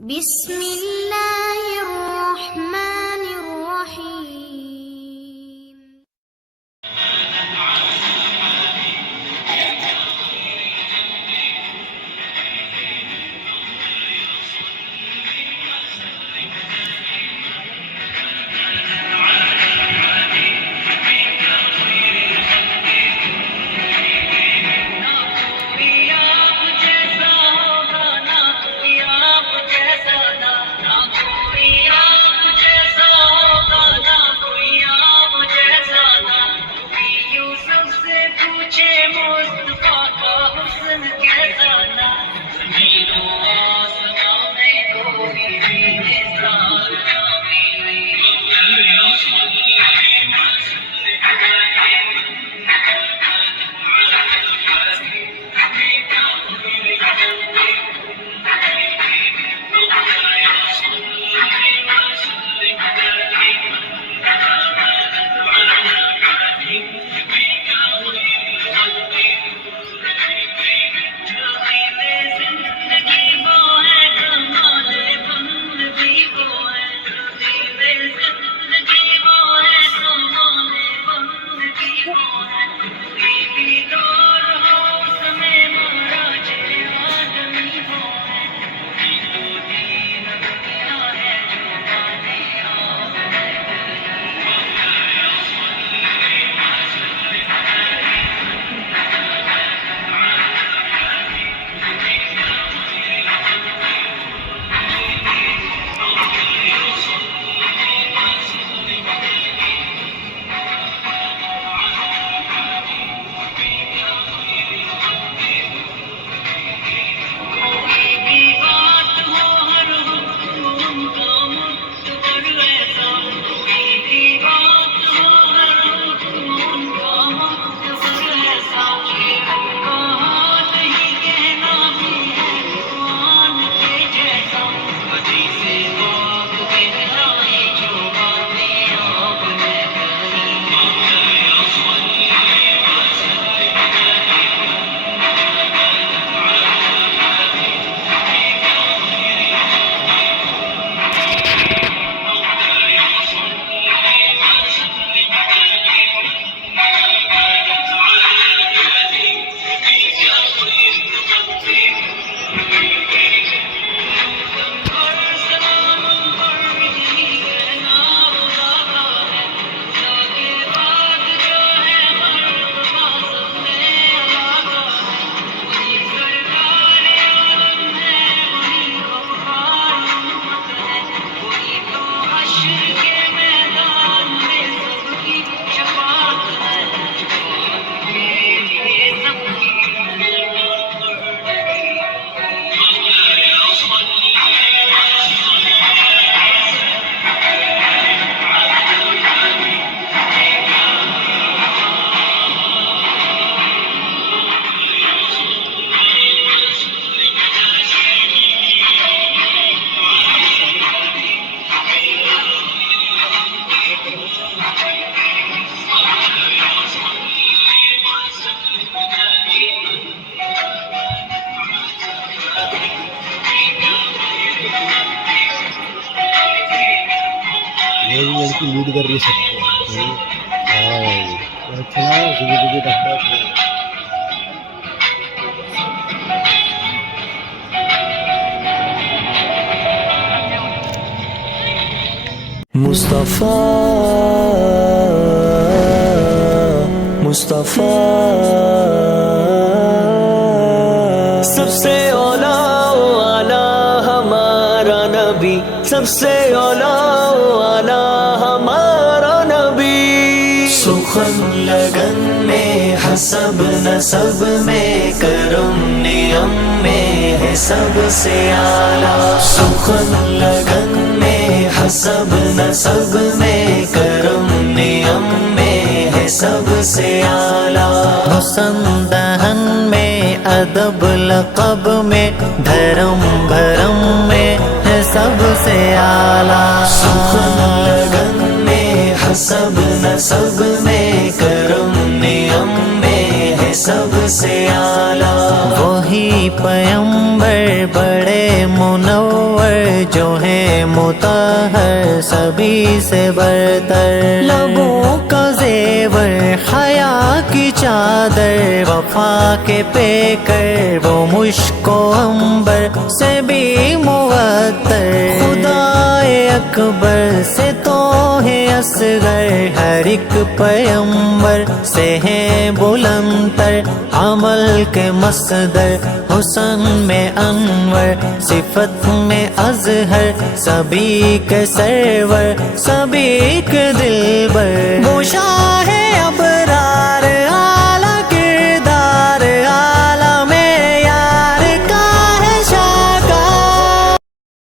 बिस्मिल्लाहिर्रहमानिर्रहीम। लड़की लीड कर रही है सबको। अच्छा सुबह मुस्तफा मुस्तफा सबसे औला वाला हमारा नबी, सबसे औला वाला हमारा नबी। सुखन लगन में हसब नसब में करम नियम में है सबसे आला। सुखन लगन में हसब नसब में करम नियम में है सबसे आला। हुस्न दहन में अदब लक़ब में धर्म भरम में है सबसे आला। सुखन लगन में हसब नसब में करम नियम में है सबसे आला। वही पैगंबर बड़े मुनव्वर जो है मुतहर सभी से बरतर। लबों का जेवर हया की चादर, वफा के पेकर वो मुश्को अंबर से भी मुअत्तर। खुदाए अकबर से तो है असगर, हर एक पैगंबर से है बुलंदतर। अमल के मसदर हुस्न में अनवर, सिफत में अजहर सभी के सरवर, सभी के दिलबर। वो शान